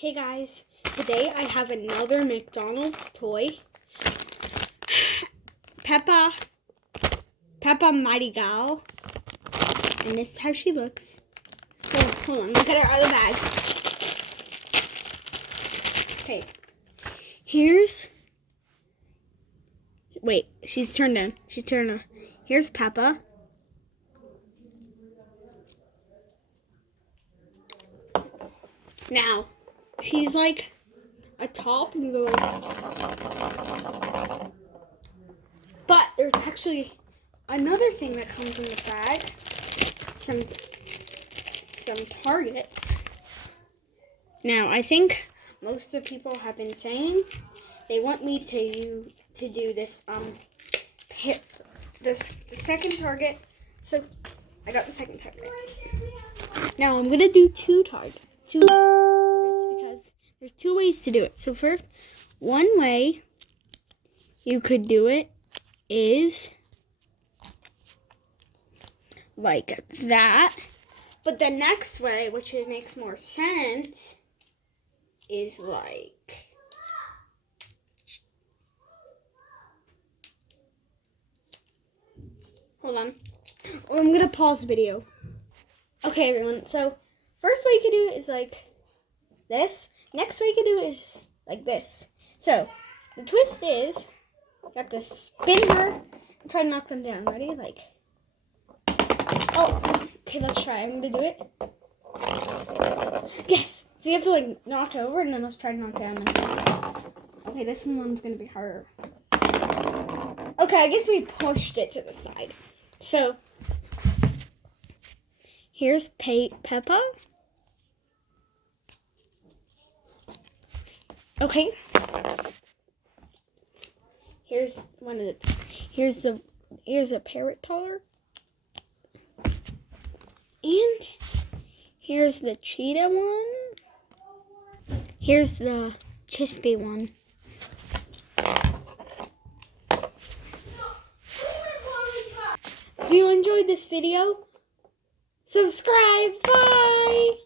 Hey guys, today I have another McDonald's toy. Peppa Mighty Gal. And this is how she looks. Hold on, look at her other bag. Okay, wait, she's turned on. Here's Peppa. Now, she's like a top and you go like, but there's actually another thing that comes in the bag. Some targets. Now, I think most of the people have been saying they want me to do this the second target. So I got the second target. Now I'm gonna do two targets because there's two ways to do it. So first, one way you could do it is like that. But the next way, which makes more sense, is like hold on. I'm gonna pause the video. Okay, everyone. So first way you can do it is like this. Next way you can do it is like this. So the twist is you have to spin her and try to knock them down. Ready? Like, oh, okay, let's try. I'm gonna do it. Yes. So you have to like knock over and then let's try to knock down. Okay, this one's gonna be harder. Okay, I guess we pushed it to the side. So here's Peppa. Okay. Here's a parrot taller. And here's the cheetah one. Here's the chispy one. If you enjoyed this video, subscribe. Bye.